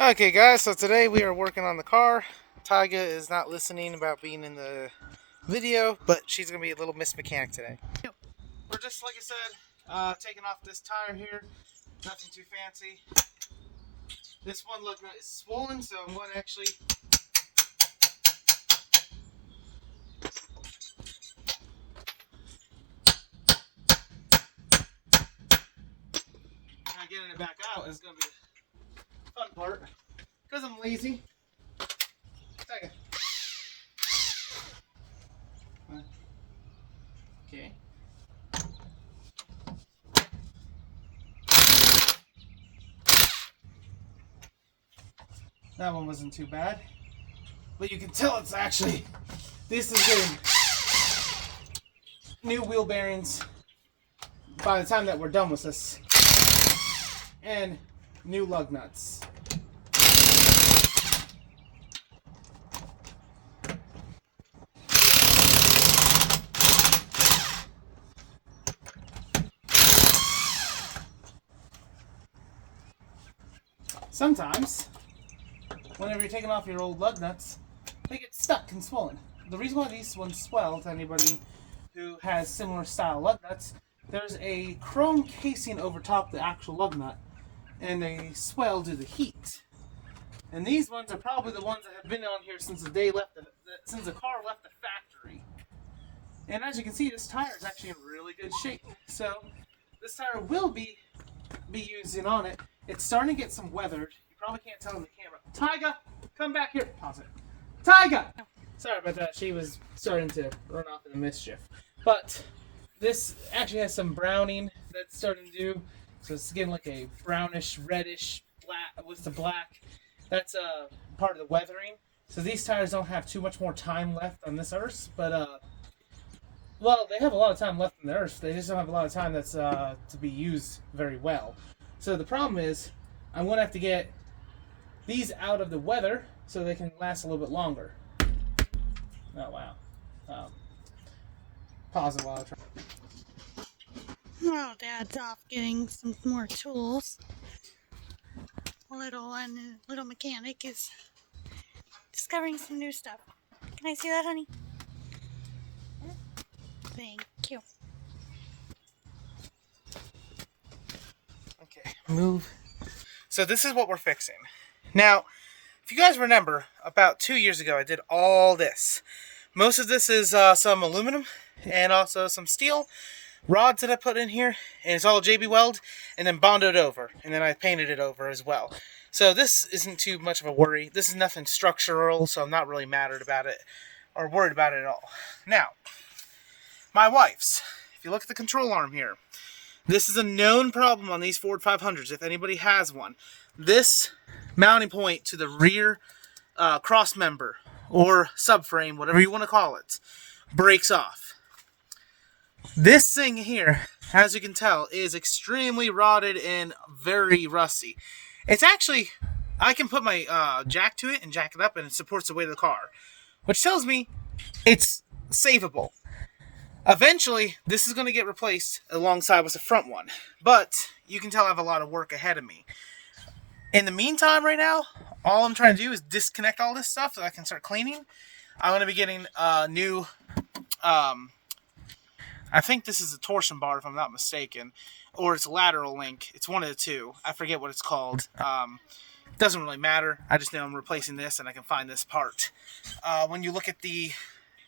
Okay, guys, so today we are working on the car. Tyga is not listening about being in the video, but she's going to be a little Miss Mechanic today. We're just, like I said, taking off this tire here. Nothing too fancy. This one look is swollen, so I'm going to actually getting it back out is going to be the fun part. Because I'm lazy. Tyga. Okay. That one wasn't too bad. But you can tell it's actually, this is getting new wheel bearings by the time that we're done with this. And new lug nuts. Sometimes, whenever you're taking off your old lug nuts, they get stuck and swollen. The reason why these ones swell, to anybody who has similar style lug nuts, there's a chrome casing over top the actual lug nut, and they swell due to heat. And these ones are probably the ones that have been on here since the day since the car left the factory. And as you can see, this tire is actually in really good shape. So this tire will be using on it. It's starting to get some weathered. You probably can't tell in the camera. Tyga, come back here. Pause it. Tyga! Sorry about that. She was starting to run off in the mischief. But this actually has some browning that's starting to do. So it's getting like a brownish, reddish, black with the black. That's part of the weathering. So these tires don't have too much more time left on this earth. But, well, they have a lot of time left on the earth. They just don't have a lot of time that's to be used very well. So the problem is, I'm going to have to get these out of the weather so they can last a little bit longer. Oh, wow. Pause it while I try. Well, Dad's off getting some more tools. Little mechanic is discovering some new stuff. Can I see that, honey? Thank you. Okay, move. So this is what we're fixing. Now, if you guys remember, about 2 years ago, I did all this. Most of this is some aluminum and also some steel rods that I put in here, and it's all JB Weld, and then bonded over, and then I painted it over as well. So this isn't too much of a worry. This is nothing structural, so I'm not really mattered about it or worried about it at all. Now, my wife's. If you look at the control arm here, this is a known problem on these Ford 500s, if anybody has one. This mounting point to the rear cross member, or subframe, whatever you want to call it, breaks off. This thing here, as you can tell, is extremely rotted and very rusty. It's actually, I can put my jack to it and jack it up, and it supports the weight of the car, which tells me it's savable. Eventually, this is going to get replaced alongside with the front one, but you can tell I have a lot of work ahead of me. In the meantime, right now, all I'm trying to do is disconnect all this stuff so I can start cleaning. I'm going to be getting a new, I think this is a torsion bar if I'm not mistaken, or it's a lateral link. It's one of the two. I forget what it's called. Doesn't really matter. I just know I'm replacing this and I can find this part. When you look at the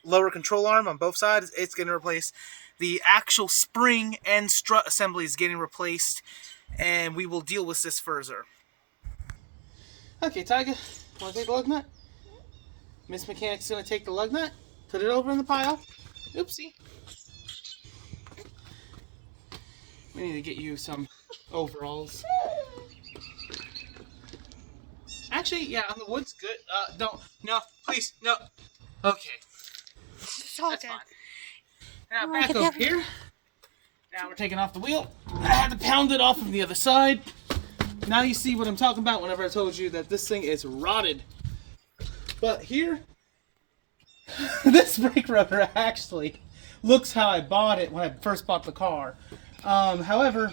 lower control arm on both sides, it's going to replace the actual spring and strut assembly is getting replaced, and we will deal with this further. Okay, Tyga, want to take the lug nut? Miss Mechanic's going to take the lug nut, put it over in the pile. Oopsie. We need to get you some overalls. Actually, yeah, on the wood's good. No, please, no. Okay. It's all That's good. fine. Now back over here. Now we're taking off the wheel. I had to pound it off from the other side. Now you see what I'm talking about whenever I told you that this thing is rotted. But here, this brake rotor actually looks how I bought it when I first bought the car. However,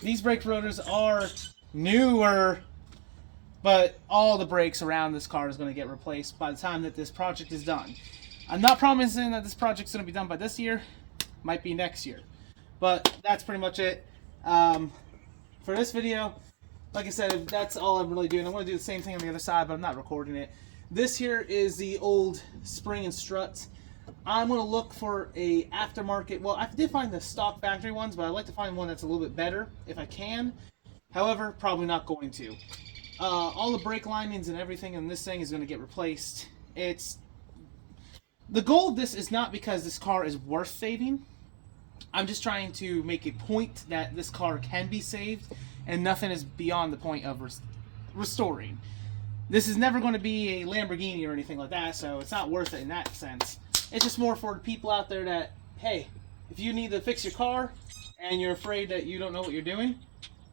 these brake rotors are newer but all the brakes around this car is going to get replaced by the time that this project is done. I'm not promising that this project's going to be done by this year. Might be next year. But that's pretty much it. For this video, like I said, that's all I'm really doing. I'm going to do the same thing on the other side, but I'm not recording it. This here is the old spring and strut. I'm going to look for a aftermarket. Well, I did find the stock factory ones, but I'd like to find one that's a little bit better if I can. However, probably not going to. All the brake linings and everything in this thing is going to get replaced. The goal of this is not because this car is worth saving. I'm just trying to make a point that this car can be saved, and nothing is beyond the point of restoring. This is never going to be a Lamborghini or anything like that, so it's not worth it in that sense. It's just more for the people out there that, hey, if you need to fix your car and you're afraid that you don't know what you're doing,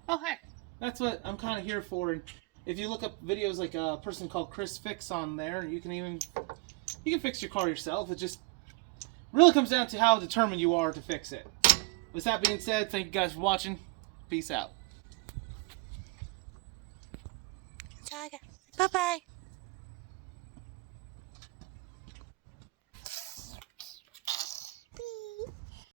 oh heck, that's what I'm kind of here for. And if you look up videos like a person called Chris Fix on there, you can fix your car yourself. It just really comes down to how determined you are to fix it. With that being said, thank you guys for watching. Peace out. Bye-bye.